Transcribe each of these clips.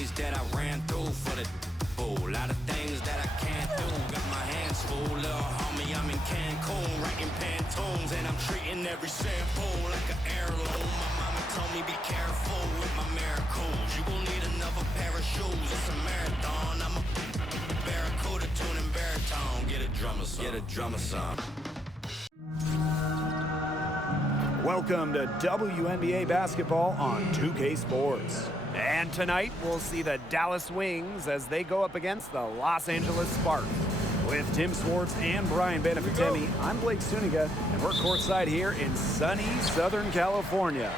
cities that I ran through for the a lot of things that I can't do. Got my hands full, little homie, I'm in Cancun, writing Pantones, and I'm treating every shampoo like an heirloom. My mama told me be careful with my miracles. You gon' need another pair of shoes. It's a marathon. I'm a barracuda tuning baritone. Get a drummer song. Get a drummer song. Welcome to WNBA basketball on 2K Sports. And tonight, we'll see the Dallas Wings as they go up against the Los Angeles Sparks. With Tim Swartz and Brian Benefitemi, I'm Blake Suniga, and we're courtside here in sunny Southern California.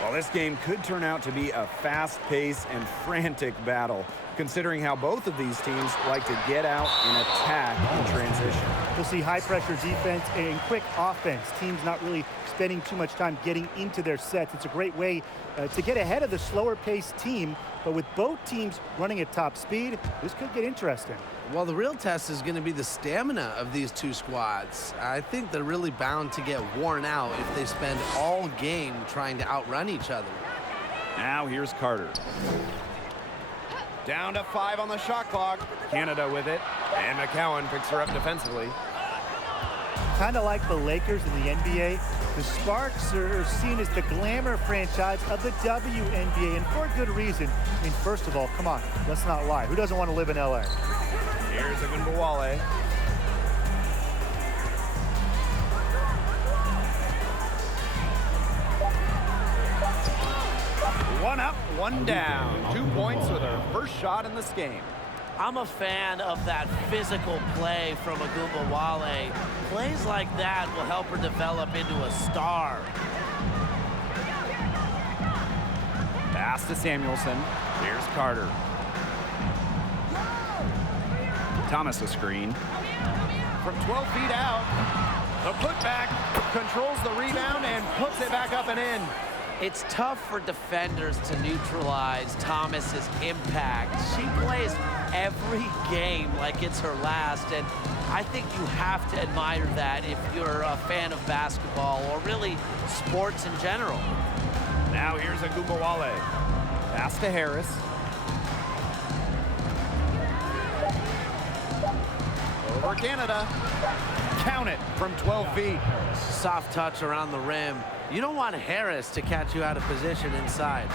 Well, this game could turn out to be a fast-paced and frantic battle, considering how both of these teams like to get out and attack in transition. We'll see high-pressure defense and quick offense. Teams not really spending too much time getting into their sets. It's a great way to get ahead of the slower-paced team, but with both teams running at top speed, this could get interesting. Well, the real test is going to be the stamina of these two squads. I think they're really bound to get worn out if they spend all game trying to outrun each other. Now here's Carter. Down to 5 on the shot clock. Canada with it, and McCowan picks her up defensively. Kind of like the Lakers in the NBA, the Sparks are seen as the glamour franchise of the WNBA, and for a good reason. I mean, first of all, come on, let's not lie. Who doesn't want to live in LA? Here's Agunbowale. One up, one down. 2 points with her first shot in this game. I'm a fan of that physical play from Agunbowale. Plays like that will help her develop into a star. Pass to Samuelson. Here's Carter. Thomas a screen. From 12 feet out. The putback controls the rebound and puts it back up and in. It's tough for defenders to neutralize Thomas's impact. She plays every game like it's her last, and I think you have to admire that if you're a fan of basketball or really sports in general. Now here's Agunbowale. Pass to Harris. Over Canada. Count it from 12 feet. Soft touch around the rim. You don't want Harris to catch you out of position inside.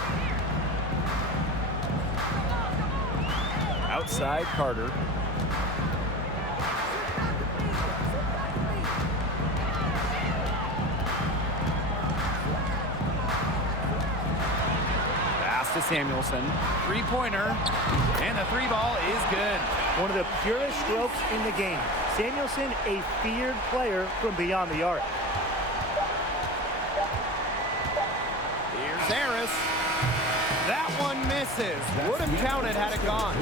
Outside Carter. Pass to Samuelson. Three-pointer. And the three ball is good. One of the purest strokes in the game. Samuelson, a feared player from beyond the arc. Here's Harris. That one misses. Would have counted had it gone.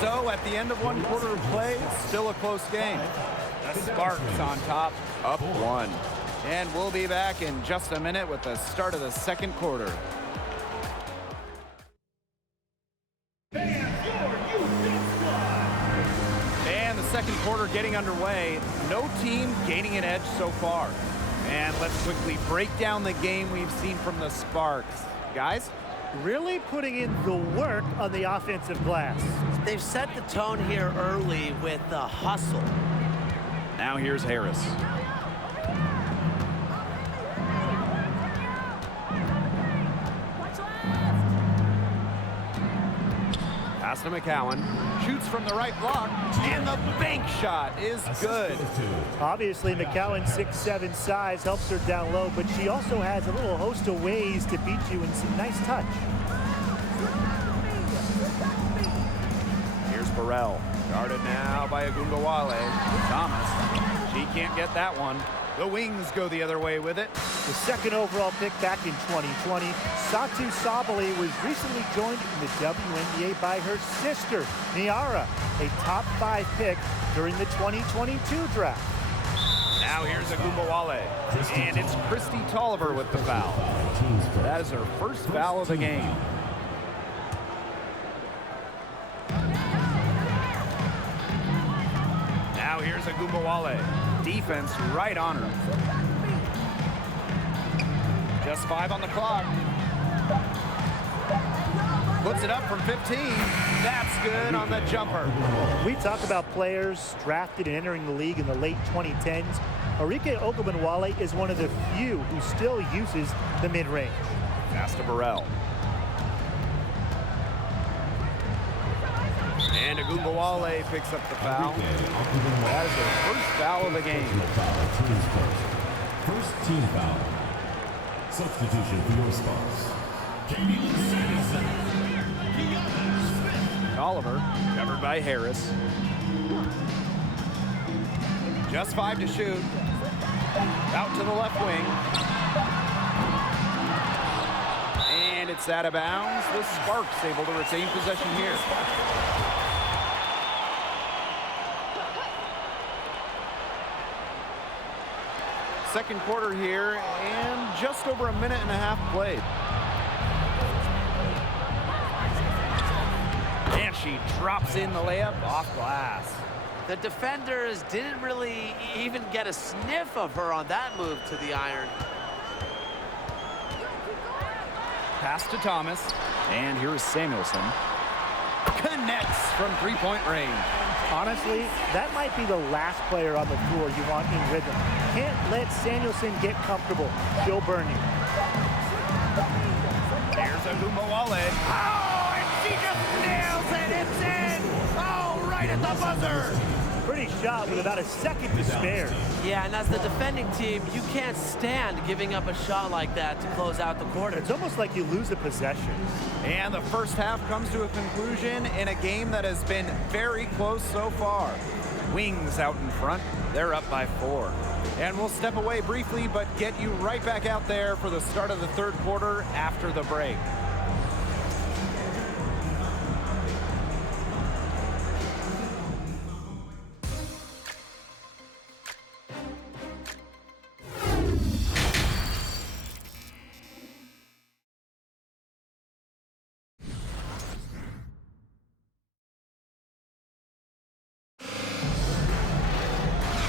So at the end of one quarter of play, still a close game. The Sparks on top, up 1. And we'll be back in just a minute with the start of the second quarter. And the second quarter getting underway. No team gaining an edge so far. And let's quickly break down the game we've seen from the Sparks. Guys? Really putting in the work on the offensive glass. They've set the tone here early with the hustle. Now here's Harris. Pass to McCowan. Shoots from the right block, and the bank shot is good. Obviously, McCowan's 6'7" size helps her down low, but she also has a little host of ways to beat you in some nice touch. Here's Burrell. Guarded now by Agunbowale. Thomas. She can't get that one. The Wings go the other way with it. The second overall pick back in 2020, Satu Sabali was recently joined in the WNBA by her sister, Niara, a top 5 pick during the 2022 draft. Now here's Agunbowale, and it's Christy Tolliver with the foul. That is her first foul of the game. Now here's Agunbowale. Defense right on her. Just 5 on the clock. Puts it up from 15. That's good on the jumper. We talk about players drafted and entering the league in the late 2010s. Arike Ogunbowale is one of the few who still uses the mid-range. Pass to Burrell. And Ogunbowale picks up the foul. That is the first foul of the game. First team foul. Substitution for your spots. Oliver, covered by Harris. Just 5 to shoot. Out to the left wing. And it's out of bounds. The Sparks able to retain possession here. Second quarter here, and just over a minute and a half played. And she drops in the layup off glass. The defenders didn't really even get a sniff of her on that move to the iron. Pass to Thomas, and here is Samuelson. Connects from three-point range. Honestly, that might be the last player on the floor you want in rhythm. Can't let Samuelson get comfortable. She'll burn you. There's Ogunbowale. Oh, and she just nails it. It's in. Oh, right at the buzzer. Pretty shot with about a second to spare. Yeah, and as the defending team, you can't stand giving up a shot like that to close out the quarter. It's almost like you lose a possession. And the first half comes to a conclusion in a game that has been very close so far. Wings out in front. They're up by 4. And we'll step away briefly, but get you right back out there for the start of the third quarter after the break.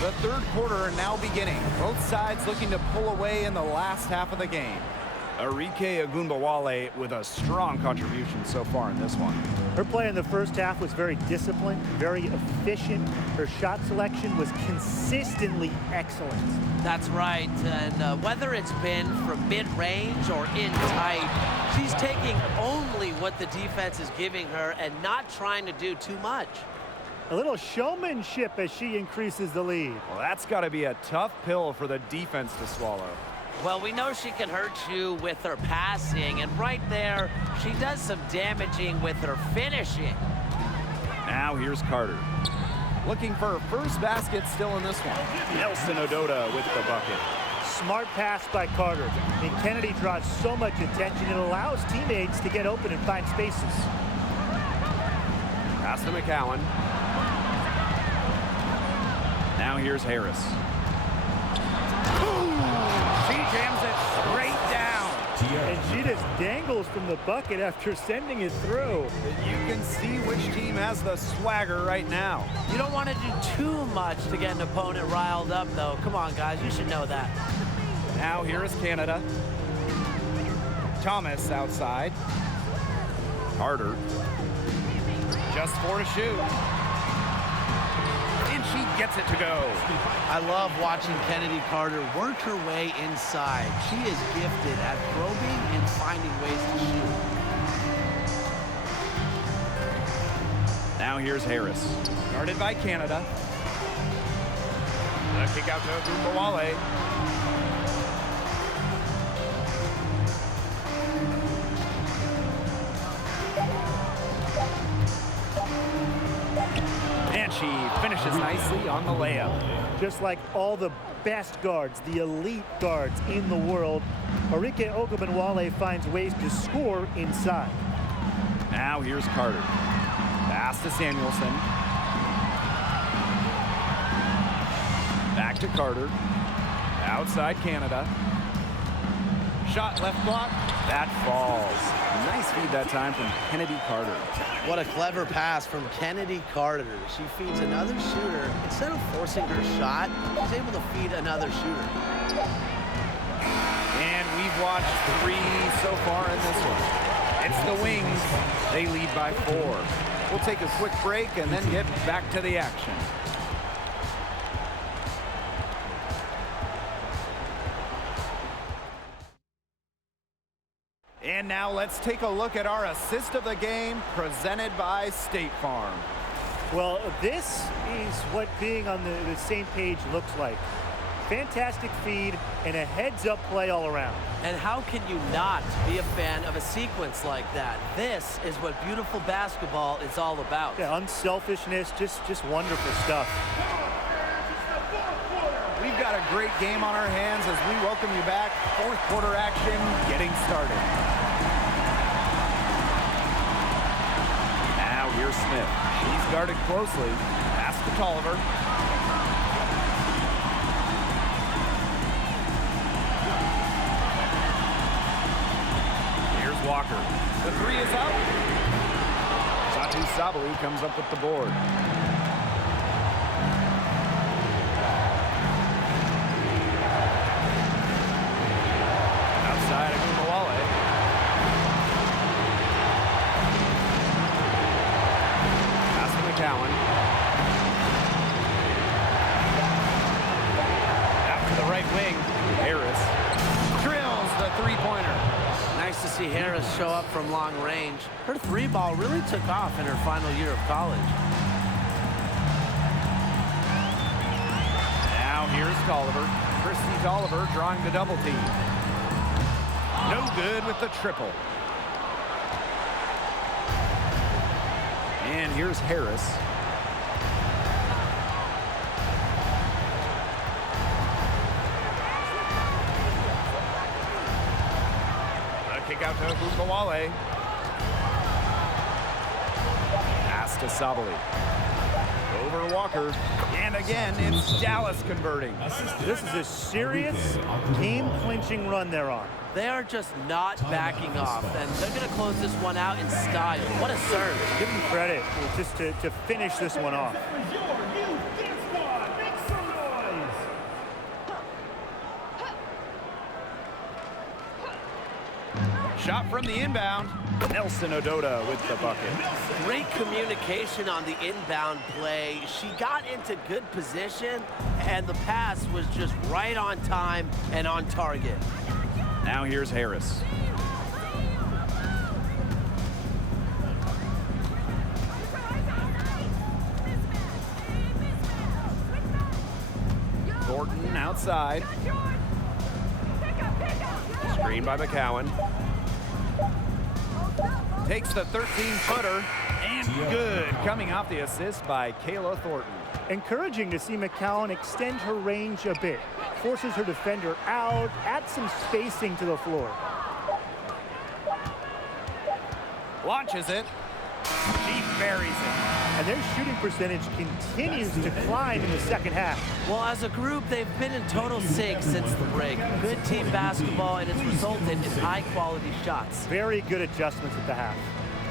The third quarter now beginning. Both sides looking to pull away in the last half of the game. Arike Ogunbowale with a strong contribution so far in this one. Her play in the first half was very disciplined, very efficient. Her shot selection was consistently excellent. That's right, and whether it's been from mid-range or in tight, she's taking only what the defense is giving her and not trying to do too much. A little showmanship as she increases the lead. Well, that's got to be a tough pill for the defense to swallow. Well, we know she can hurt you with her passing, and right there, she does some damaging with her finishing. Now here's Carter. Looking for her first basket still in this one. Nelson Ododa with the bucket. Smart pass by Carter. And Kennedy draws so much attention, it allows teammates to get open and find spaces. Pass to McCowan. Now here's Harris. Boom! She jams it straight down. And she just dangles from the bucket after sending it through. You can see which team has the swagger right now. You don't want to do too much to get an opponent riled up, though. Come on, guys, you should know that. Now here is Canada. Thomas outside. Carter. Just 4 to shoot. And she gets it to go. I love watching Kennedy Carter work her way inside. She is gifted at probing and finding ways to shoot. Now here's Harris. Guarded by Canada. The kick out to Ogunbowale. And she finishes nicely on the layup. Just like all the best guards, the elite guards in the world, Arike Ogunbowale finds ways to score inside. Now here's Carter. Pass to Samuelson. Back to Carter. Outside Canada. Shot left block. That falls. Nice feed that time from Kennedy Carter. What a clever pass from Kennedy Carter. She feeds another shooter. Instead of forcing her shot, she's able to feed another shooter. And we've watched 3 so far in this one. It's the Wings. They lead by 4. We'll take a quick break and then get back to the action. And now let's take a look at our assist of the game presented by State Farm. Well, this is what being on the same page looks like. Fantastic feed and a heads-up play all around. And how can you not be a fan of a sequence like that? This is what beautiful basketball is all about. Yeah, unselfishness, just wonderful stuff. We've got a great game on our hands as we welcome you back. Fourth quarter action getting started. Now here's Smith. He's guarded closely. Pass to Tolliver. Here's Walker. The 3 is out. Satu Sabali comes up with the board. Outside of Umawale. Pass to McCowan. Out to the right wing. Harris drills the three-pointer. Nice to see Harris show up from long range. Her 3-ball really took off in her final year of college. Now here's Tolliver. Christy Tolliver drawing the double team. No good with the triple. And here's Harris. A kick out to Bukawale. Pass to Sabali. Over Walker. And again, it's Dallas converting. This is a serious game-clinching run they're on. They are just not backing off, and they're going to close this one out in style. What a serve. Give them credit just to finish this one off. Shot from the inbound. Nelson Ododa with the bucket. Great communication on the inbound play. She got into good position, and the pass was just right on time and on target. Now here's Harris. Thornton outside. Screen by McCowan. Takes the 13-footer, and good. Coming off the assist by Kayla Thornton. Encouraging to see McCowan extend her range a bit. Forces her defender out, adds some spacing to the floor. Launches it. She buries it. And their shooting percentage continues to climb in the second half. Well, as a group, they've been in total sync since the break. Good team basketball, and it's resulted in high-quality shots. Very good adjustments at the half.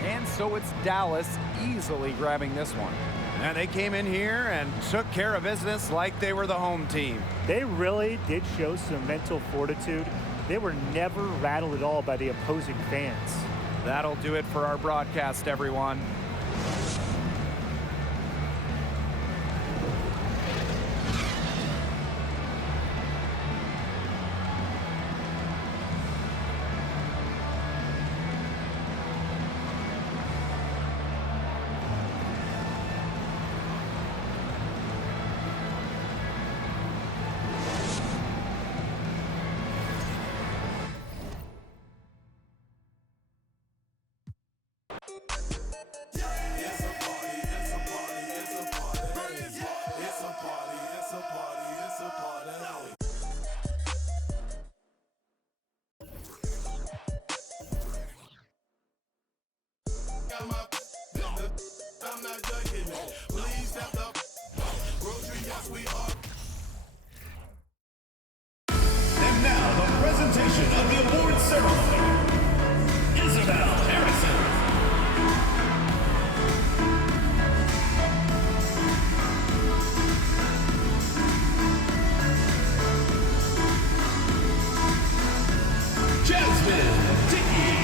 And so it's Dallas easily grabbing this one. And they came in here and took care of business like they were the home team. They really did show some mental fortitude. They were never rattled at all by the opposing fans. That'll do it for our broadcast, everyone. And now the presentation of the award ceremony. Isabel Harrison. Jasmine Dickey.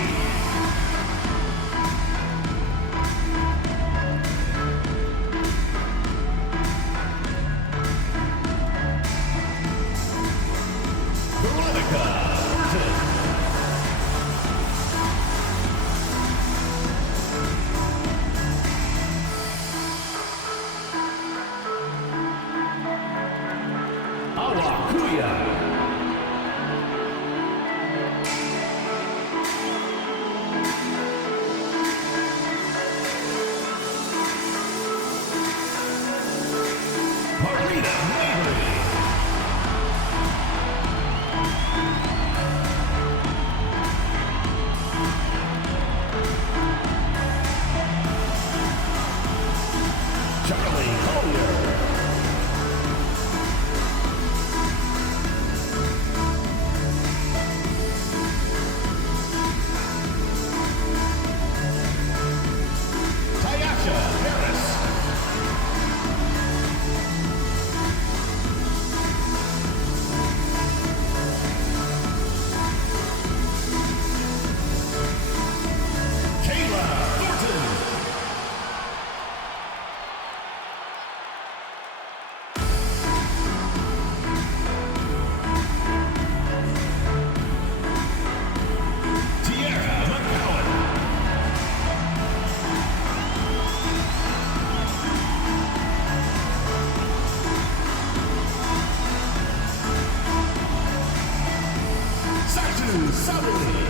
Sabali.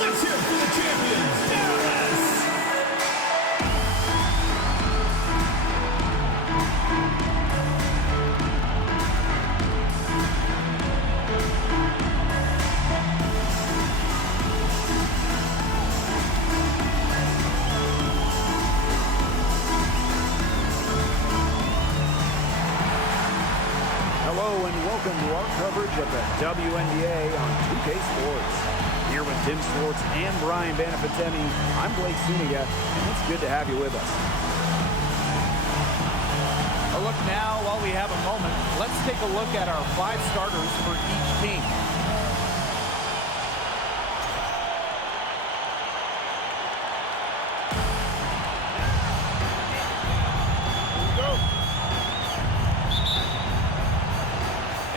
Let's hear it for the champions, Dallas! Hello and welcome to our coverage of the WNBA on 2K Sports. Here with Tim Swartz and Brian Banafitemi, I'm Blake Zuniga, and it's good to have you with us. A look now, while we have a moment, let's take a look at our 5 starters for each team.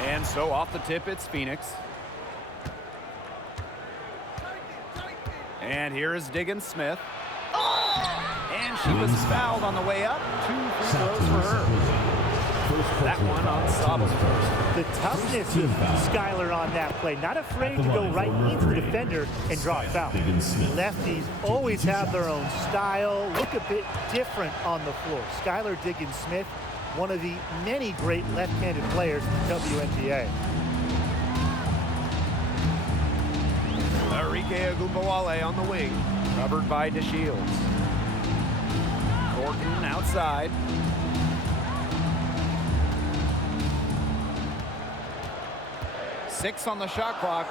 And so off the tip, it's Phoenix. And here is Diggins Smith. And she was fouled on the way up. 2 free throws for her. That one on Sabali. The toughness of Skylar on that play. Not afraid to go right into the defender and draw a foul. Lefties always have their own style. Look a bit different on the floor. Skylar Diggins Smith, one of the many great left-handed players in the WNBA. Arike Agumbawale on the wing, covered by DeShields. Thornton outside. Six on the shot clock.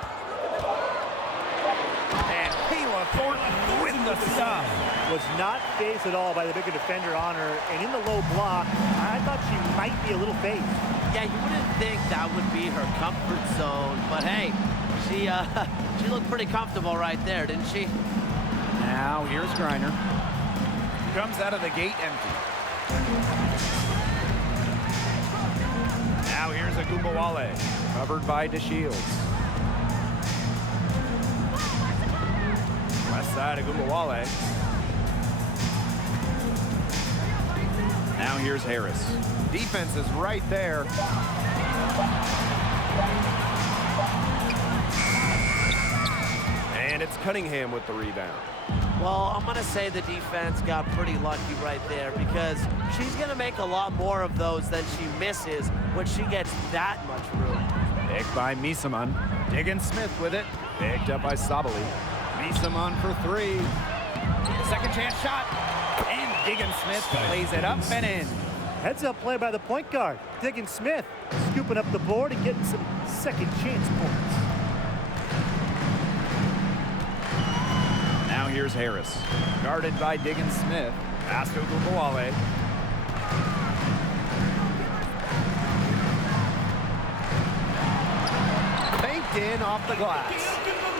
And Kayla Thornton with the stuff. Was not phased at all by the bigger defender on her, and in the low block, I thought she might be a little phased. Yeah, you wouldn't think that would be her comfort zone, but hey, she looked pretty comfortable right there, didn't she? Now here's Griner. Comes out of the gate empty. Now here's Agumbawale, covered by DeShields. West side Agumbawale. Now here's Harris. Defense is right there. And it's Cunningham with the rebound. Well, I'm going to say the defense got pretty lucky right there because she's going to make a lot more of those than she misses when she gets that much room. Picked by Misaman. Diggins Smith with it. Picked up by Sabali. Misaman for 3. Second chance shot. And Diggins Smith plays it up and in. Heads up play by the point guard. Diggins Smith scooping up the board and getting some second chance points. Now here's Harris. Guarded by Diggins Smith. Pass to Agumbawale. Banked in off the glass.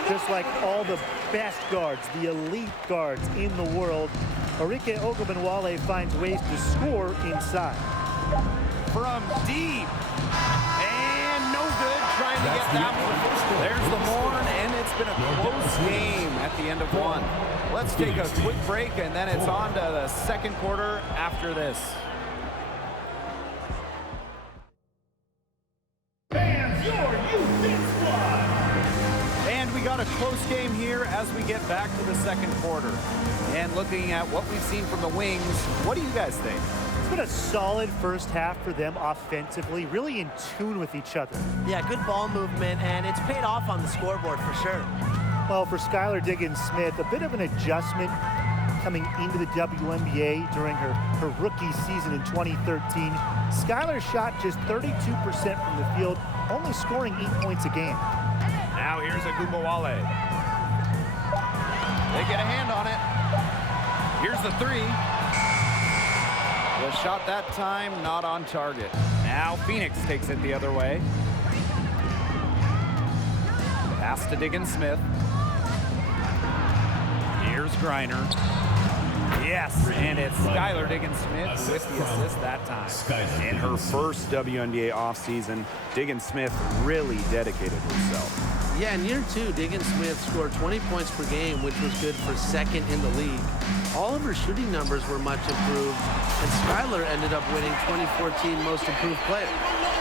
Just like all the best guards, the elite guards in the world, Arike Ogunbowale finds ways to score inside. From deep. And no good trying to get that one. There's the horn, and it's been a close game at the end of 1. Let's take a quick break, and then it's on to the second quarter after this. Fans, your youth squad! And we got a close game here as we get back to the second quarter. And looking at what we've seen from the wings, what do you guys think? It's been a solid first half for them offensively, really in tune with each other. Yeah, good ball movement, and it's paid off on the scoreboard for sure. Well, for Skylar Diggins Smith, a bit of an adjustment coming into the WNBA during her rookie season in 2013. Skylar shot just 32% from the field, only scoring 8 points a game. Now here's Agumbawale. They get a hand on it. Here's the 3. The shot that time not on target. Now Phoenix takes it the other way. Pass to Diggins-Smith. Here's Griner. Yes, and it's Skylar Diggins-Smith with the assist that time. In her first WNBA offseason, Diggins-Smith really dedicated herself. Yeah, in year 2, Diggins-Smith scored 20 points per game, which was good for second in the league. All of her shooting numbers were much improved, and Skylar ended up winning 2014 Most Improved Player.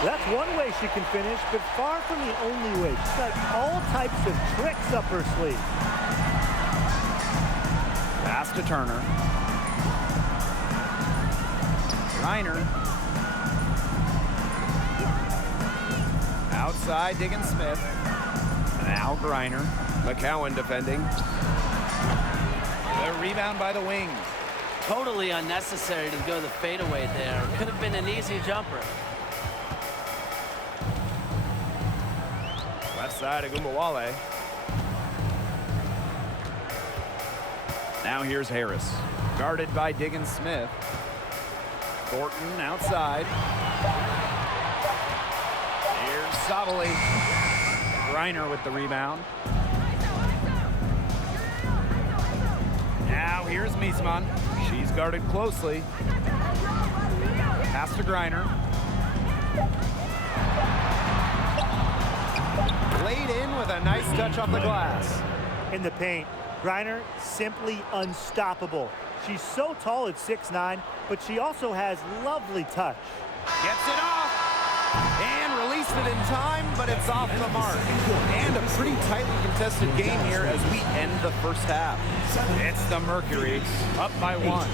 That's one way she can finish, but far from the only way. She's got all types of tricks up her sleeve. Pass to Turner. Griner. Outside Diggins-Smith. Now Griner. McCowan defending. The rebound by the wings. Totally unnecessary to go the fadeaway there. Could have been an easy jumper. Left side of Gumbawale. Now here's Harris. Guarded by Diggins-Smith. Thornton outside. Here's Sabali. Griner with the rebound. Now here's Miesman. She's guarded closely. Pass to Griner. Laid in with a nice touch off the glass. In the paint, Griner simply unstoppable. She's so tall at 6'9", but she also has lovely touch. Gets it off and released it in time, but it's off the mark. And a pretty tightly contested game here as we end the first half. It's the Mercury up by 1.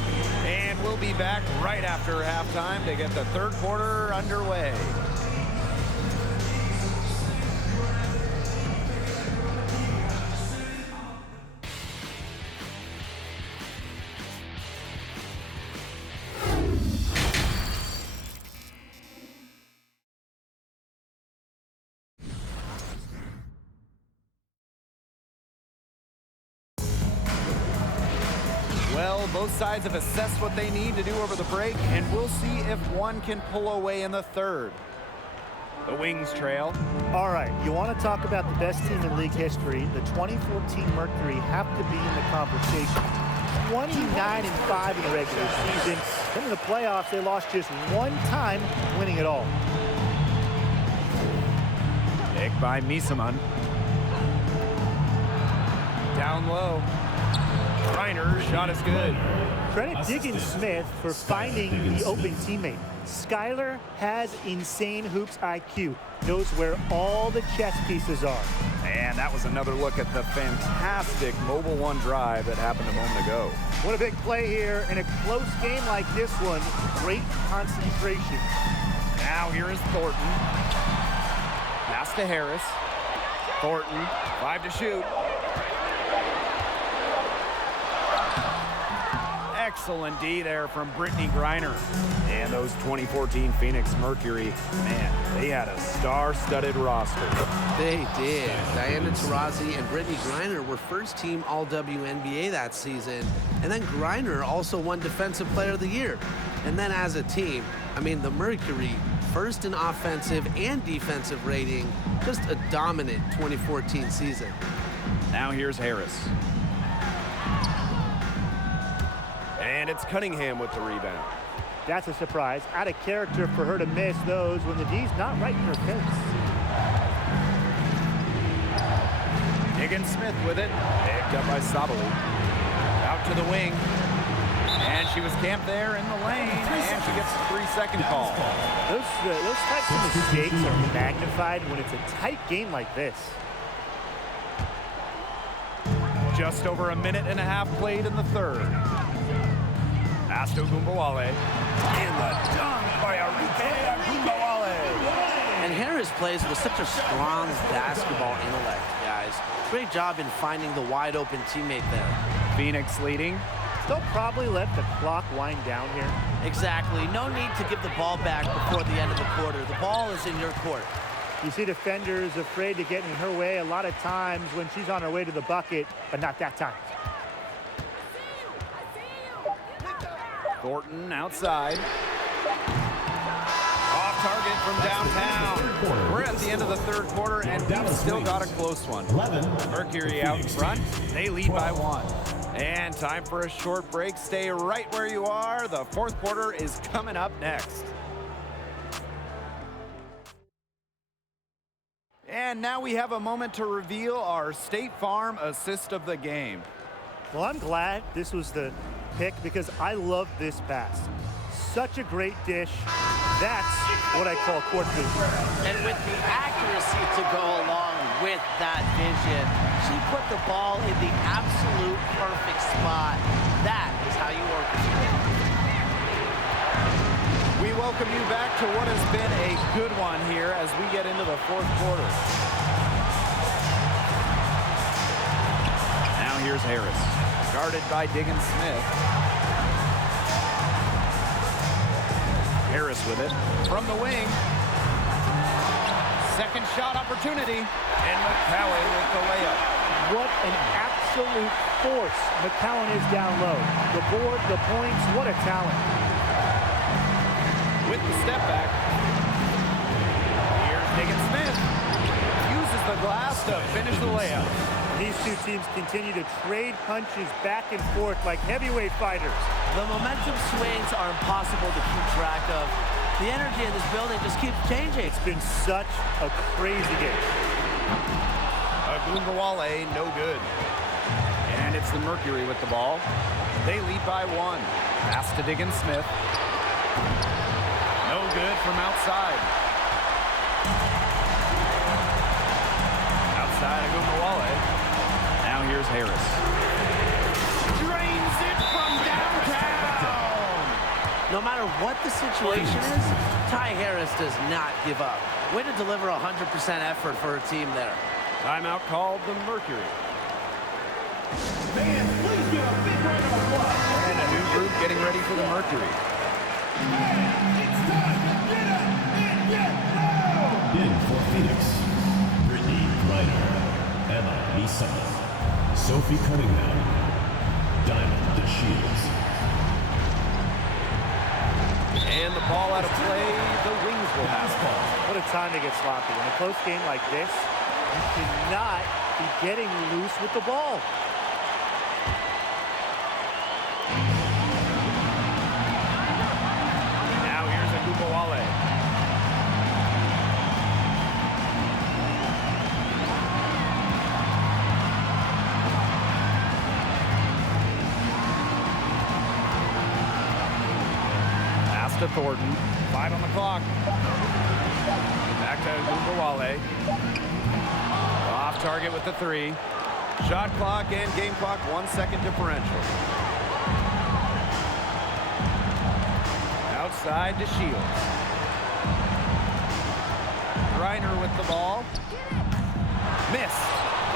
And we'll be back right after halftime to get the third quarter underway. Well, both sides have assessed what they need to do over the break, and we'll see if one can pull away in the third. The Wings trail. All right, you want to talk about the best team in league history. The 2014 Mercury have to be in the conversation. 29-5 in the regular season. Then in the playoffs, they lost just one time, winning it all. Pick by Miesman. Down low. Griner, shot is good. Credit Diggins-Smith for finding the open teammate. Skylar has insane hoops IQ. Knows where all the chess pieces are. And that was another look at the fantastic Mobile One drive that happened a moment ago. What a big play here in a close game like this one. Great concentration. Now here is Thornton. Pass to Harris. Thornton, 5 to shoot. Excellent D there from Brittany Griner. And those 2014 Phoenix Mercury, man, they had a star-studded roster. They did. Diana Taurasi and Brittany Griner were first-team All-WNBA that season. And then Griner also won Defensive Player of the Year. And then as a team, I mean, the Mercury, first in offensive and defensive rating, just a dominant 2014 season. Now here's Harris. And it's Cunningham with the rebound. That's a surprise. Out of character for her to miss those when the D's not right in her face. Diggins-Smith with it. Picked up by Sabali. Out to the wing. And she was camped there in the lane. And she gets a 3-second call. Those types of mistakes are magnified when it's a tight game like this. Just over a minute and a half played in the third. Pass to Gumbawale. And the dunk by Arike Gumbawale. And Harris plays with such a strong basketball intellect, guys. Great job in finding the wide open teammate there. Phoenix leading. They'll probably let the clock wind down here. Exactly. No need to give the ball back before the end of the quarter. The ball is in your court. You see defenders afraid to get in her way a lot of times when she's on her way to the bucket, but not that time. Thornton outside. Off to target from downtown. We're at the end of the third quarter, and we've still got a close one. Mercury out in front. They lead by 1. And time for a short break. Stay right where you are. The fourth quarter is coming up next. And now we have a moment to reveal our State Farm assist of the game. Well, I'm glad this was the pick because I love this pass. Such a great dish. That's what I call court vision. And with the accuracy to go along with that vision, she put the ball in the absolute perfect spot. That is how you orchestrate. We welcome you back to what has been a good one here as we get into the fourth quarter. Now here's Harris, guarded by Diggins Smith. Harris with it from the wing. Second shot opportunity, and McCowan with the layup. What an absolute force McCowan is down low. The board, the points, what a talent. With the step back. Here's Diggins Smith. Uses the glass to finish the layup. These two teams continue to trade punches back and forth like heavyweight fighters. The momentum swings are impossible to keep track of. The energy in this building just keeps changing. It's been such a crazy game. Agumbawale, no good. And it's the Mercury with the ball. They lead by 1. Pass to Diggins Smith. No good from outside. Outside Agumbawale. Now here's Harris. Drains it from downtown. No matter what the situation is, Ty Harris does not give up. Way to deliver 100% effort for her team there. Timeout called the Mercury. Fans, please give a big round of applause. And a new group getting ready for the Mercury. It's time to get up and get loud. In for Phoenix, Brittany Griner, Emma Nissan, Sophie Cunningham, Diamond DeShields. And the ball out of play, the Wings will have it. What a time to get sloppy. In a close game like this, you cannot be getting loose with the ball. Now here's Agumbawale. Pass to Thornton. 5 on the clock. Back to Agumbawale. Off target with the 3. Shot clock and game clock 1 second differential. Outside to Shields. Griner with the ball. Missed.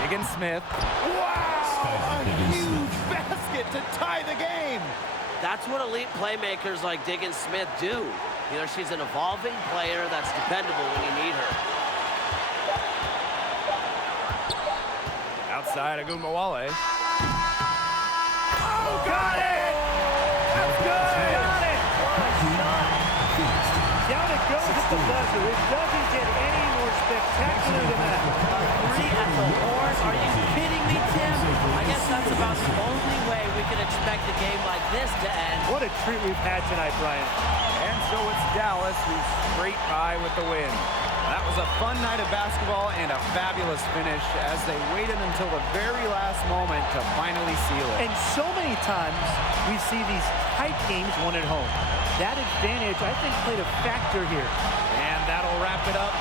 Diggins Smith. Wow! A huge basket to tie the game. That's what elite playmakers like Diggins Smith do. You know, she's an evolving player that's dependable when you need her. Outside Agumbawale. Oh, got it! That's good! Got it! Down it goes at the buzzer. It doesn't get any more spectacular than that. 3 at the horn? Are you kidding me, Tim? I guess that's about the only way we can expect a game like this to end. What a treat we've had tonight, Brian. And so it's Dallas who's straight by with the win. That was a fun night of basketball and a fabulous finish as they waited until the very last moment to finally seal it. And so many times we see these tight games won at home. That advantage, I think, played a factor here. And that'll wrap it up.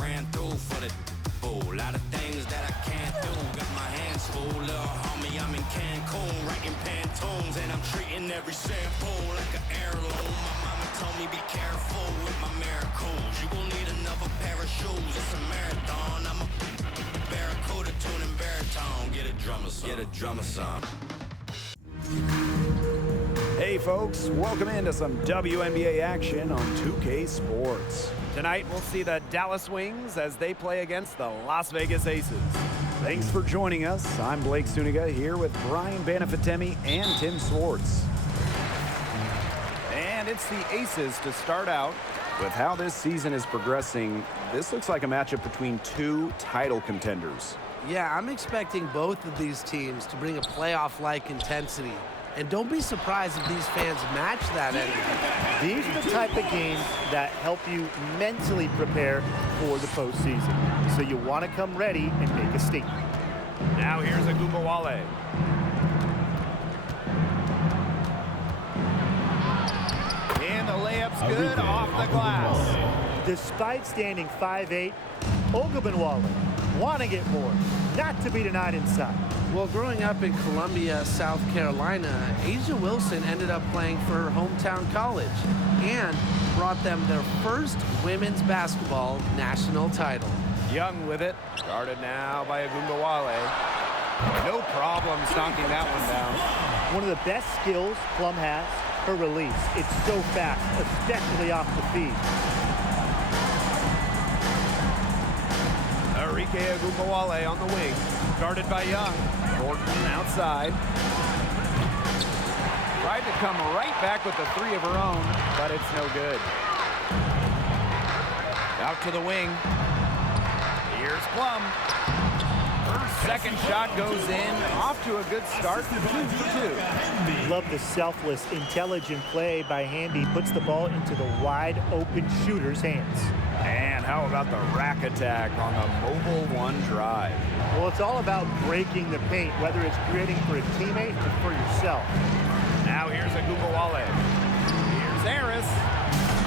ran through for the bull. Lot of things that I can't do. Got my hands full, little homie. I'm in Cancun, writing Pantones, and I'm treating every sample like an heirloom. My mama told me be careful with my miracles. You gon' need another pair of shoes. It's a marathon. I'm a barracuda tuning baritone. Get a drummer song. Get a drummer song. Hey folks, welcome into some WNBA action on 2K Sports. Tonight we'll see the Dallas Wings as they play against the Las Vegas Aces. Thanks for joining us. I'm Blake Suniga here with Brian Banafitemi and Tim Swartz. And it's the Aces to start out. With how this season is progressing, this looks like a matchup between two title contenders. Yeah, I'm expecting both of these teams to bring a playoff-like intensity. And don't be surprised if these fans match that energy. These are the type of games that help you mentally prepare for the postseason. So you want to come ready and make a statement. Now here's Agumbawale. And the layup's good off the glass. Despite standing 5'8", Ogunbowale want to get more, not to be denied inside. Well, growing up in Columbia, South Carolina, Asia Wilson ended up playing for her hometown college and brought them their first women's basketball national title. Young with it. Guarded now by Agumbawale. No problem knocking that one down. One of the best skills Plum has, her release. It's so fast, especially off the feed. Arike Agumbawale on the wing. Guarded by Young. Thornton outside. Tried to come right back with the three of her own, but it's no good. Out to the wing. Here's Plum. Her second shot goes in. Off to a good start. 2 for 2. Love the selfless, intelligent play by Hamby. Puts the ball into the wide open shooter's hands. And how about the rack attack on the mobile one drive? Well, it's all about breaking the paint, whether it's creating for a teammate or for yourself. Now here's Agumbawale. Here's Harris.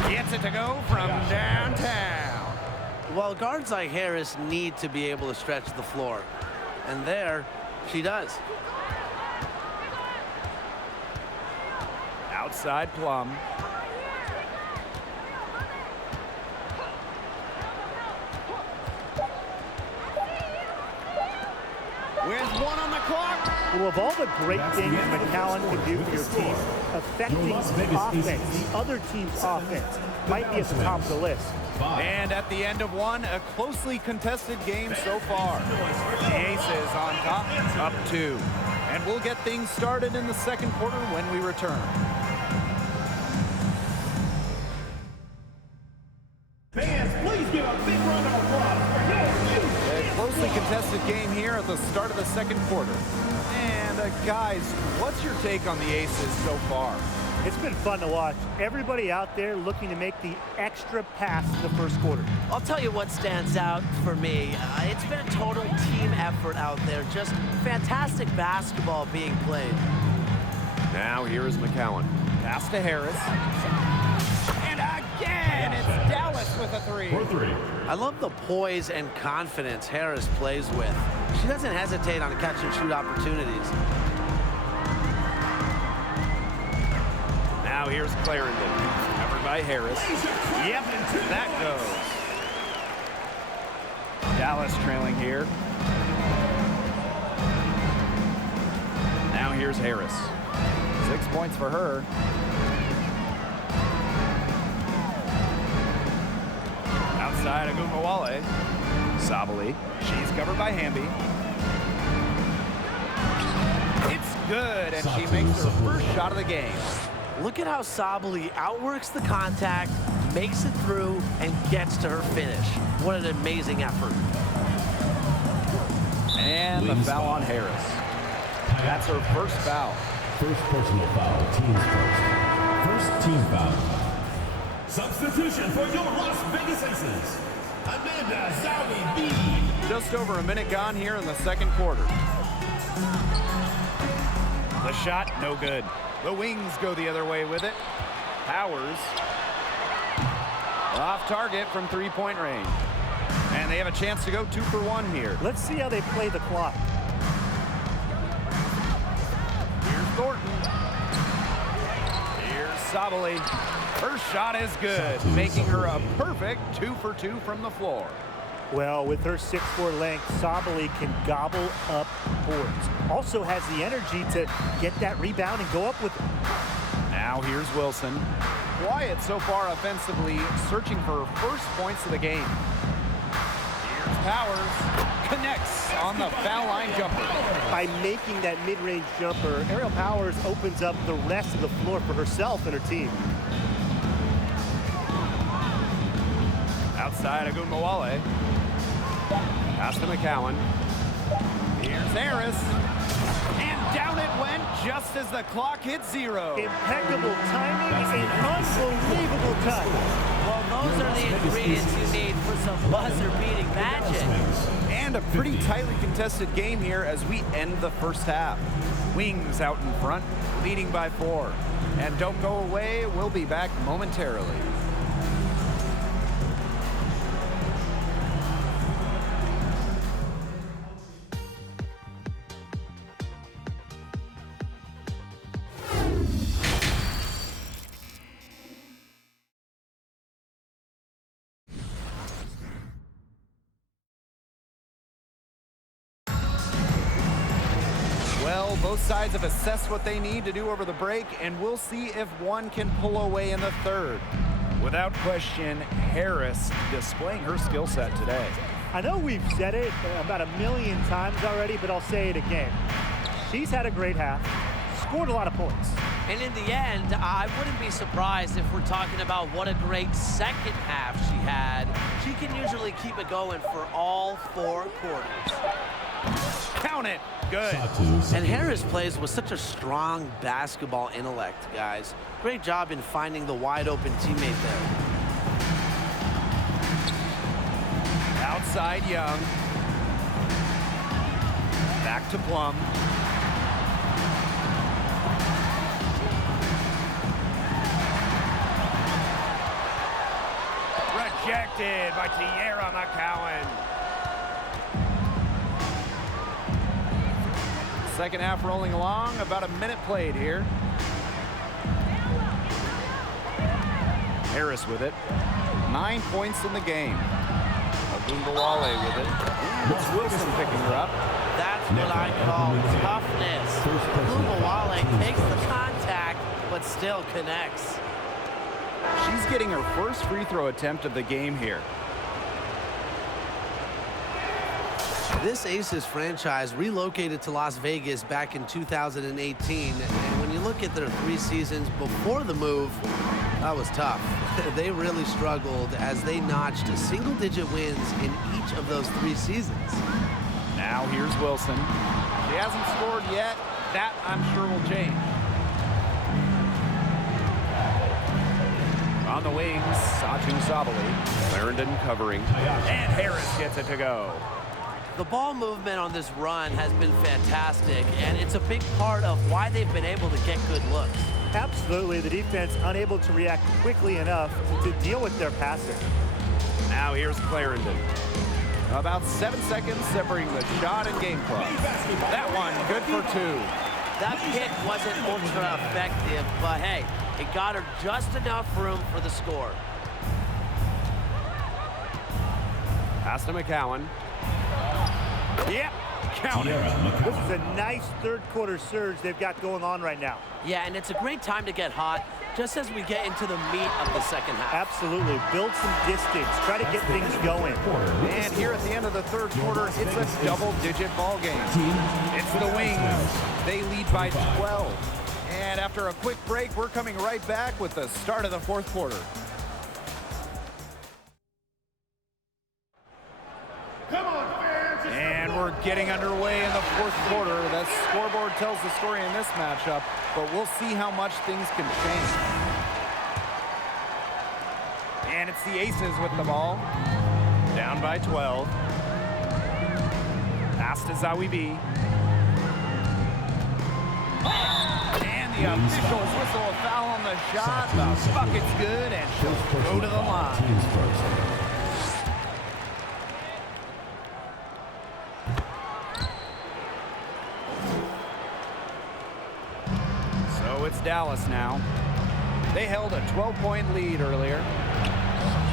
Gets it to go from downtown. Well, guards like Harris need to be able to stretch the floor. And there, she does. Outside Plum. With one on the clock. Well, of all the great things McCowan can do for your team, affecting the offense, the other team's offense, might be at the top of the list. And at the end of one, a closely contested game so far. The Aces on top, up 2. And we'll get things started in the second quarter when we return. Fans, please give a big round of applause for your A closely contested game here at the start of the second quarter. And guys, what's your take on the Aces so far? It's been fun to watch. Everybody out there looking to make the extra pass in the first quarter. I'll tell you what stands out for me. It's been a total team effort out there. Just fantastic basketball being played. Now here is McCowan. Pass to Harris. And again, it's Dallas with a 3. For 3. I love the poise and confidence Harris plays with. She doesn't hesitate on catch and shoot opportunities. Now here's Clarendon, covered by Harris. Yep, that goes. Dallas trailing here. Now here's Harris. 6 points for her. Outside Agumbawale. Sabali. She's covered by Hamby. It's good, and she makes her first shot of the game. Look at how Sabali outworks the contact, makes it through, and gets to her finish. What an amazing effort. And the foul on Harris. That's her first foul. First personal foul, team's first. First team foul. Substitution for your Las Vegas Aces, Amanda Zowie B. Just over a minute gone here in the second quarter. The shot, no good. The Wings go the other way with it. Powers. Off target from 3-point range. And they have a chance to go 2 for 1 here. Let's see how they play the clock. Here's Thornton. Here's Sabali. Her shot is good, making her a perfect 2 for 2 from the floor. Well, with her 6'4" length, Sabali can gobble up boards. Also has the energy to get that rebound and go up with it. Now here's Wilson. Quiet so far offensively, searching for her first points of the game. Here's Powers. Connects on the foul line jumper. By making that mid-range jumper, Ariel Powers opens up the rest of the floor for herself and her team. Outside Agunmawale. Pass to McCowan. Here's Harris. And down it went just as the clock hit 0. Impeccable timing and unbelievable touch. Well, those are the ingredients you need for some buzzer-beating magic. And a pretty tightly contested game here as we end the first half. Wings out in front, leading by 4. And don't go away, we'll be back momentarily. Well, both sides have assessed what they need to do over the break, and we'll see if one can pull away in the third. Without question, Harris displaying her skill set today. I know we've said it about 1,000,000 times already, but I'll say it again. She's had a great half, scored a lot of points. And in the end, I wouldn't be surprised if we're talking about what a great second half she had. She can usually keep it going for all 4 quarters. Count it. Good. And Harris plays with such a strong basketball intellect, guys. Great job in finding the wide open teammate there. Outside Young. Back to Plum. Rejected by Tierra McCowan. Second half rolling along, about a minute played here. Harris with it. 9 points in the game. Agunbawale with it. It's Wilson picking her up. That's what I call toughness. Agunbawale takes the contact, but still connects. She's getting her first free throw attempt of the game here. This Aces franchise relocated to Las Vegas back in 2018, and when you look at their 3 seasons before the move, that was tough. They really struggled as they notched single-digit wins in each of those 3 seasons. Now here's Wilson. She hasn't scored yet. That, I'm sure, will change. On the wings, Satu Sabali. Clarendon covering. And Harris gets it to go. The ball movement on this run has been fantastic, and it's a big part of why they've been able to get good looks. Absolutely, the defense unable to react quickly enough to deal with their passing. Now here's Clarendon. About 7 seconds separating the shot and game clock. That one, good for 2. That pick wasn't ultra effective, but hey, it got her just enough room for the score. Pass to McCowan. Yep, count it. This is a nice third-quarter surge they've got going on right now. Yeah, and it's a great time to get hot, just as we get into the meat of the second half. Absolutely. Build some distance. Try to get things going. And here at the end of the third quarter, it's a double-digit ball game. It's the Wings. They lead by 12. And after a quick break, we're coming right back with the start of the fourth quarter. And we're getting underway in the fourth quarter. The scoreboard tells the story in this matchup, but we'll see how much things can change. And it's the Aces with the ball. Down by 12. Pass to Zawi B. And the officials whistle a foul on the shot. The bucket's good, and she'll go to the line. Dallas now. They held a 12-point lead earlier.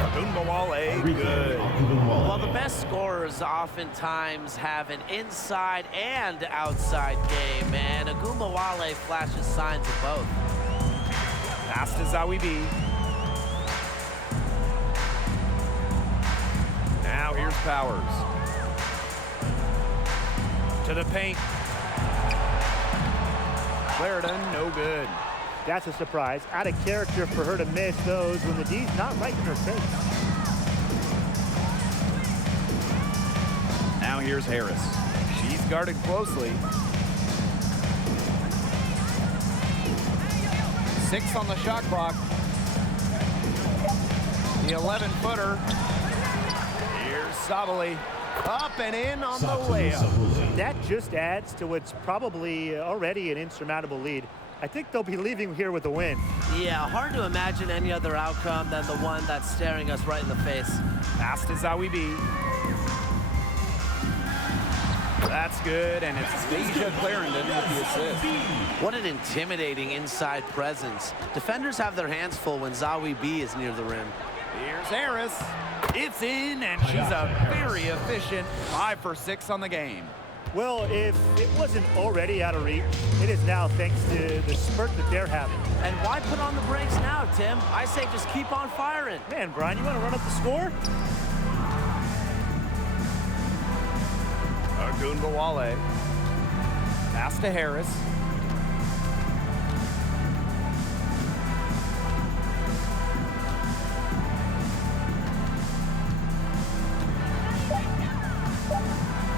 Ogunbowale, good. Well, the best scorers oftentimes have an inside and outside game, and Ogunbowale flashes signs of both. Pass to Zawi B. Now here's Powers. To the paint. Clarendon, no good. That's a surprise. Out of character for her to miss those when the D's not right in her face. Now here's Harris. She's guarded closely. 6 on the shot clock. The 11-footer. Here's Sabali. Up and in on the layup. That just adds to what's probably already an insurmountable lead. I think they'll be leaving here with a win. Yeah, hard to imagine any other outcome than the one that's staring us right in the face. Pass to Zawi B. That's good, and it's Deja Clarendon with the assist. What an intimidating inside presence. Defenders have their hands full when Zawi B is near the rim. Here's Harris. It's in, and she's a very efficient 5 for 6 on the game. Well, if it wasn't already out of reach, it is now thanks to the spurt that they're having. And why put on the brakes now, Tim? I say just keep on firing. Man, Brian, you want to run up the score? Ogunbowale. Pass to Harris.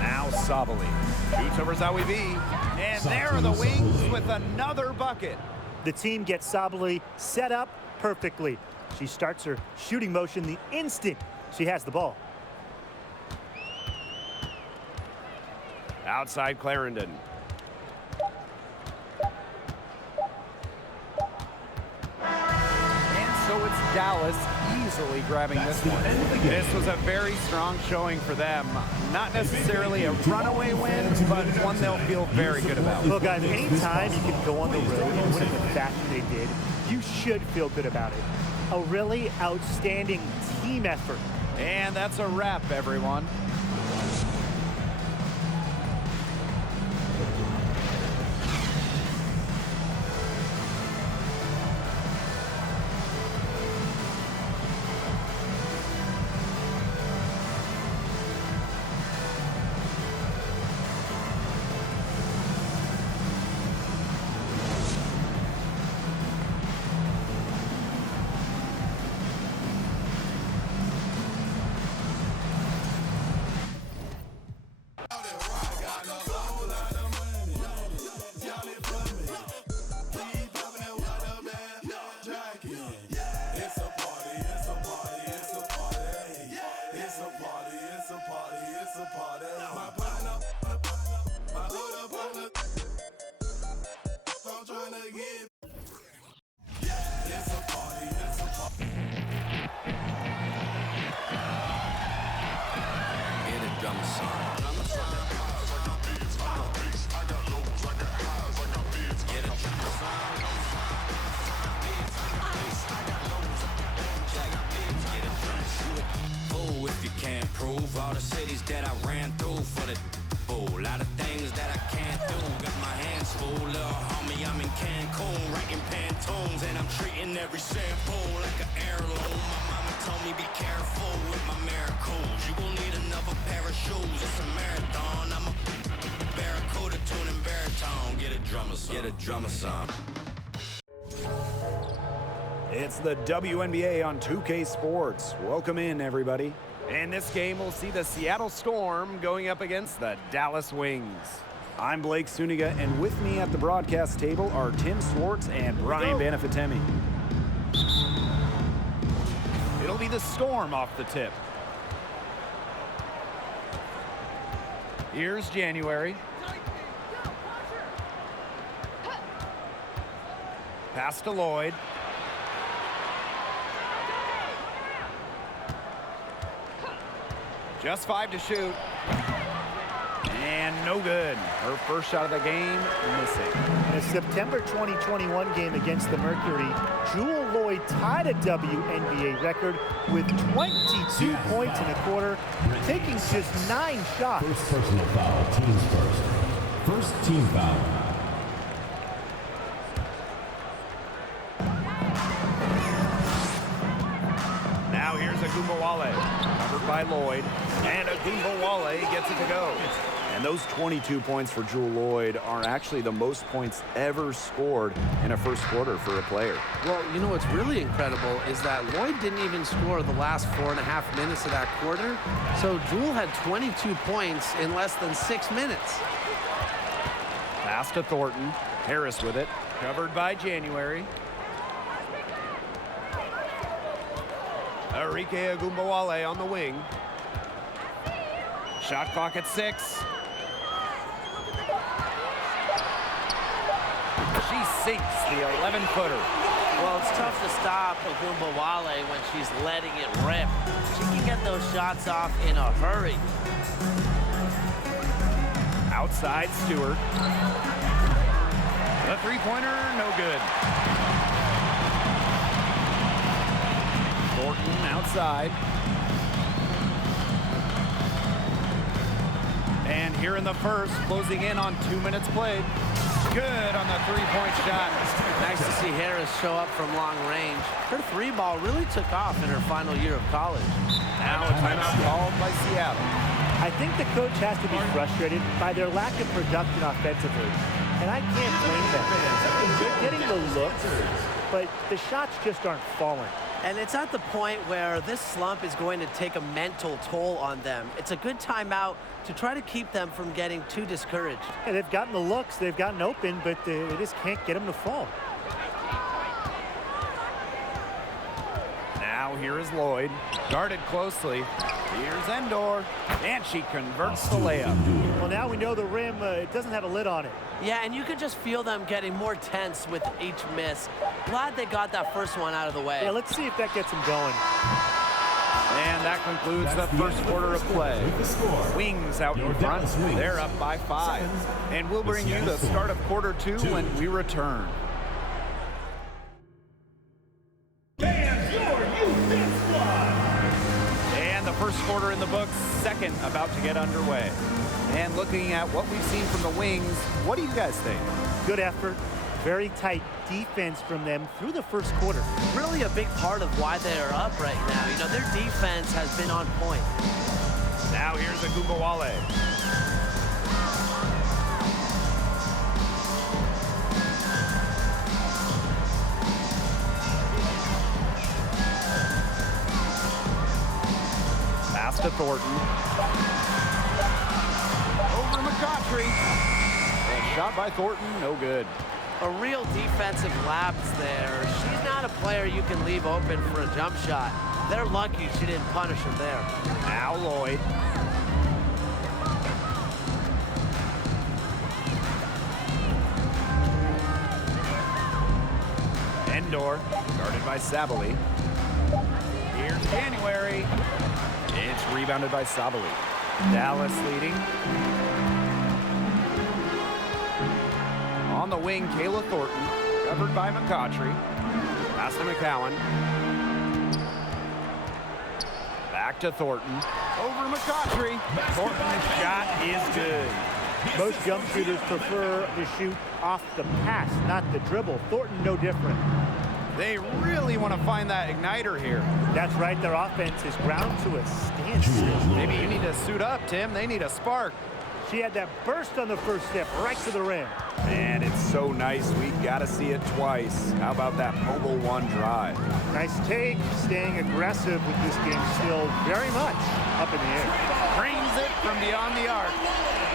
Now Sabali. Shoots over Zawi B. And there are the Wings with another bucket. The team gets Sabali set up perfectly. She starts her shooting motion the instant she has the ball. Outside Clarendon. And so it's Dallas easily grabbing this one. This was a very strong showing for them. Not necessarily a runaway win, but one they'll feel very good about. Well, guys, anytime you can go on the road and win in the fashion they did, you should feel good about it. A really outstanding team effort. And that's a wrap, everyone. All the cities that I ran through for the bull. Lot of things that I can't do. Got my hands full, little homie. I'm in Cancun, writing Pantones, and I'm treating every sample like an heirloom. My mama told me be careful with my miracles. You gon' need another pair of shoes. It's a marathon. I'm a barracuda tuning baritone. Get a drummer song. Get a drummer song. It's the WNBA on 2K Sports. Welcome in, everybody. In this game, we'll see the Seattle Storm going up against the Dallas Wings. I'm Blake Suniga, and with me at the broadcast table are Tim Swartz and Brian Banafitemi. It'll be the Storm off the tip. Here's January. Pass to Lloyd. Just 5 to shoot. And no good. Her first shot of the game, missing. In a September 2021 game against the Mercury, Jewel Lloyd tied a WNBA record with 22 points in a quarter, taking just 9 shots. First personal foul, teams first. First team foul. Now here's Agumbawale, covered by Lloyd, and Agumbawale gets it to go. And those 22 points for Jewel Lloyd are actually the most points ever scored in a first quarter for a player. Well, you know what's really incredible is that Lloyd didn't even score the last 4.5 minutes of that quarter. So Jewel had 22 points in less than 6 minutes. Pass to Thornton. Harris with it. Covered by January. Arike Agumbawale on the wing. Shot clock at 6. She sinks the 11-footer. Well, it's tough to stop Agumbawale when she's letting it rip. She can get those shots off in a hurry. Outside Stewart. The three-pointer, no good. Thornton outside. And here in the first, closing in on 2 minutes played. Good on the three-point shot. Nice to see Harris show up from long range. Her three ball really took off in her final year of college. Now a timeout called by Seattle. I think the coach has to be frustrated by their lack of production offensively. And I can't blame them. They're getting the looks, but the shots just aren't falling. And it's at the point where this slump is going to take a mental toll on them. It's a good timeout to try to keep them from getting too discouraged. Yeah, they've gotten the looks, they've gotten open, but they just can't get them to fall. Now here is Lloyd, guarded closely. Here's Endor, and she converts the layup. Well, now we know the rim it doesn't have a lid on it. Yeah, and you could just feel them getting more tense with each miss. Glad they got that first one out of the way. Yeah, let's see if that gets them going. And that concludes the first quarter of play. Wings out in front. They're up by 5. And we'll bring you the start of quarter 2 when we return. And the first quarter in the books, second about to get underway. And looking at what we've seen from the Wings, what do you guys think? Good effort. Very tight defense from them through the first quarter. Really a big part of why they are up right now. You know, their defense has been on point. Now here's Agumbawale. Pass to Thornton. Over McCautry. And shot by Thornton, no good. A real defensive lapse there. She's not a player you can leave open for a jump shot. They're lucky she didn't punish her there. Now Lloyd. Endor, guarded by Sabali. Here's January. It's rebounded by Sabali. Dallas leading. On the wing, Kayla Thornton, covered by McCautry. Pass to McCowan. Back to Thornton. Over McCautry. Thornton's shot is good. Most jump shooters prefer to shoot off the pass, not the dribble. Thornton, no different. They really want to find that igniter here. That's right, their offense is ground to a standstill. Maybe you need to suit up, Tim. They need a spark. She had that burst on the first step, right to the rim. And it's so nice, we gotta see it twice. How about that mobile one drive? Nice take, staying aggressive with this game still very much up in the air. Brings it from beyond the arc.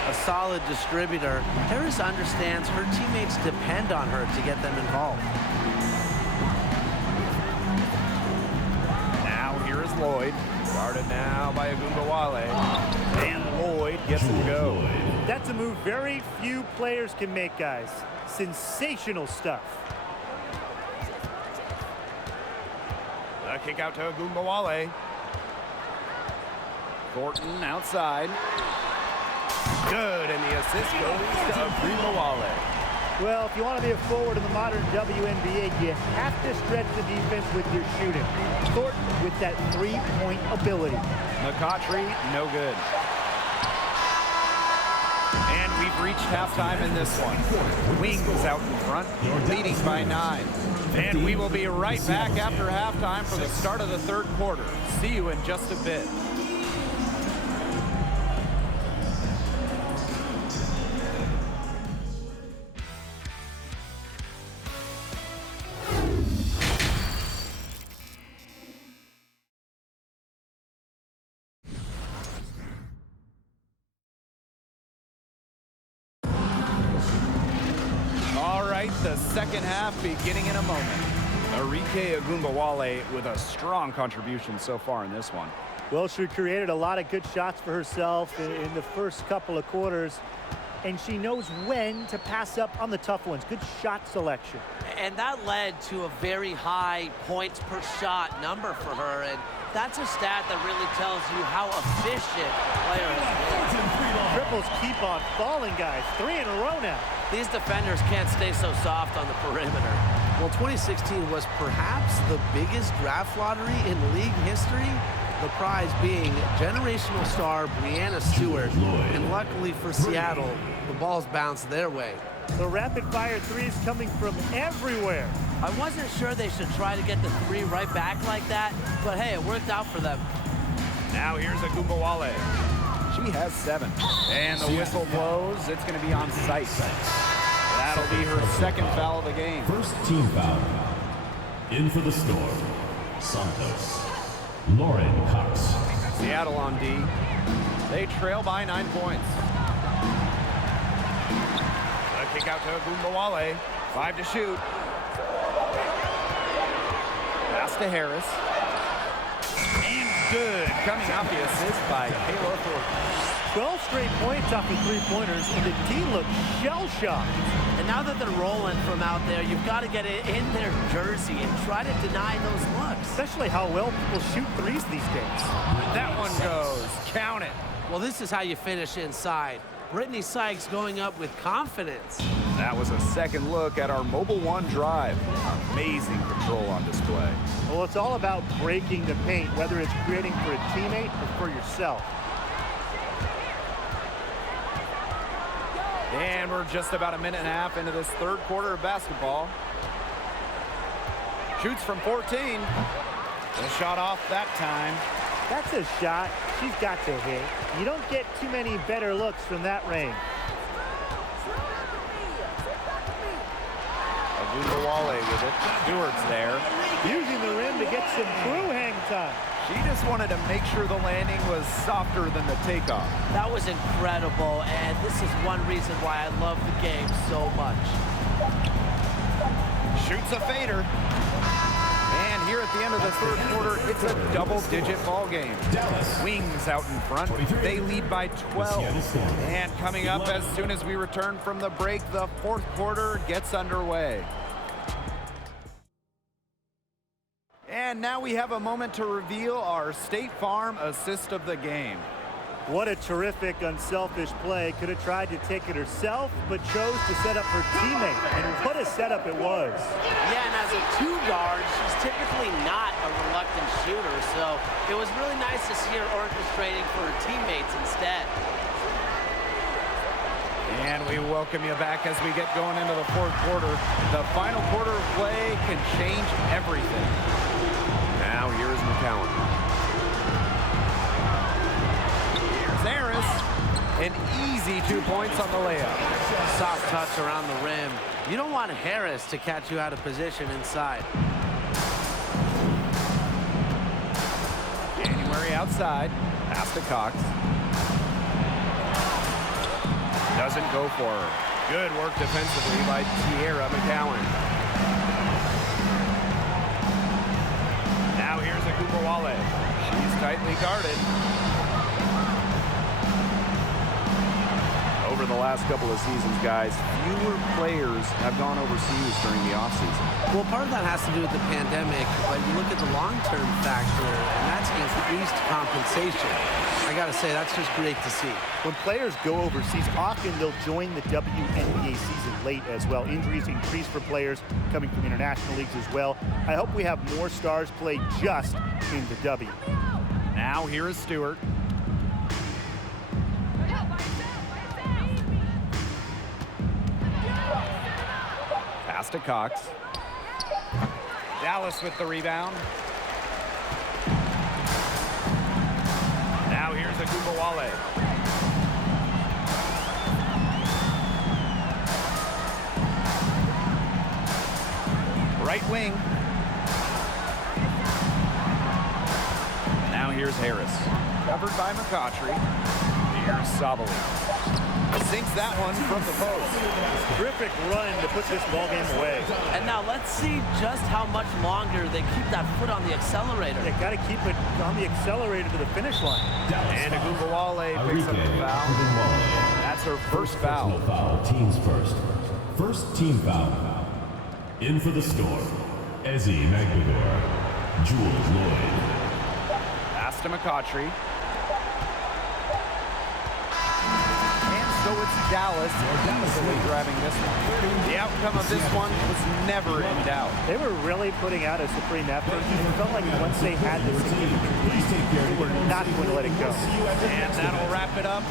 A solid distributor. Harris understands her teammates depend on her to get them involved. Now here is Lloyd, guarded now by Agumbawale. And Lloyd gets it to go. That's a move very few players can make, guys. Sensational stuff. The kick out to Agumbawale. Thornton outside. Good, and the assist goes to Agumbawale. Well, if you want to be a forward in the modern WNBA, you have to stretch the defense with your shooting. Short with that three-point ability. McCautry, no good. And we've reached halftime in this one. Wings out in front, leading by 9. And we will be right back after halftime for the start of the third quarter. See you in just a bit. The second half beginning in a moment. Arike Agumbawale with a strong contribution so far in this one. Well, she created a lot of good shots for herself in the first couple of quarters, and she knows when to pass up on the tough ones. Good shot selection. And that led to a very high points per shot number for her, and that's a stat that really tells you how efficient player is. Triples keep on falling, guys. 3 in a row now. These defenders can't stay so soft on the perimeter. Well, 2016 was perhaps the biggest draft lottery in league history. The prize being generational star Breanna Stewart. And luckily for Seattle, the balls bounced their way. The rapid-fire threes coming from everywhere. I wasn't sure they should try to get the 3 right back like that, but hey, it worked out for them. Now here's Agumbawale. She has 7. And the whistle blows. It's going to be on site. That'll be her second foul of the game. First team foul. In for the Storm, Santos, Lauren Cox. Seattle on D. They trail by 9 points. The kick out to Agumbawale. 5 to shoot. Pass to Harris. Good. Coming off the assist by Kayla Thornton. 12 straight points off the three-pointers, and the D looks shell-shocked. And now that they're rolling from out there, you've got to get it in their jersey and try to deny those looks. Especially how well people shoot threes these days. That one goes. Count it. Well, this is how you finish inside. Brittany Sykes going up with confidence. That was a second look at our Mobile One drive. Amazing control on display. Well, it's all about breaking the paint, whether it's creating for a teammate or for yourself. And we're just about a minute and a half into this third quarter of basketball. Shoots from 14. The shot off that time. That's a shot she's got to hit. You don't get too many better looks from that range. Agumbawale with it. Stewart's there. Using the rim to get some true hang time. She just wanted to make sure the landing was softer than the takeoff. That was incredible, and this is one reason why I love the game so much. Shoots a fader. And here at the end of the third quarter, it's a double-digit ball game. Wings out in front. They lead by 12. And coming up as soon as we return from the break, the fourth quarter gets underway. And now we have a moment to reveal our State Farm assist of the game. What a terrific, unselfish play. Could have tried to take it herself, but chose to set up her teammate. And what a setup it was. Yeah, and as a 2-guard, she's typically not a reluctant shooter, so it was really nice to see her orchestrating for her teammates instead. And we welcome you back as we get going into the fourth quarter. The final quarter of play can change everything. Now here is McCowan. Here's Harris. An easy 2 points on the layup. Soft touch around the rim. You don't want Harris to catch you out of position inside. January outside. Pass to Cox. Doesn't go for her. Good work defensively by Tierra McCowan. Now here's Agumbawale. She's tightly guarded. Over the last couple of seasons, guys, fewer players have gone overseas during the offseason. Well, part of that has to do with the pandemic, but you look at the long-term factor, and that's increased compensation. I got to say, that's just great to see. When players go overseas, often they'll join the WNBA season late as well. Injuries increase for players coming from international leagues as well. I hope we have more stars play just in the W. Now here is Stewart. Pass to Cox. Dallas with the rebound. Now here's Agumbawale. Right wing. Now here's Harris. Covered by McCautry. Here's Sabali. Sinks that one from the post. Terrific run to put this ball game away. And now let's see just how much longer they keep that foot on the accelerator. They got to keep it on the accelerator to the finish line. And Agumbawale picks up the foul. That's her first foul. Personal foul, teams first. First team foul. In for the Storm, Ezzy McGregor, Jules Lloyd. Pass to McCautry. So it's Dallas easily grabbing this one. The outcome of this one was never in doubt. They were really putting out a supreme effort. It felt like once they had this, they were not going to let it go. And that'll wrap it up.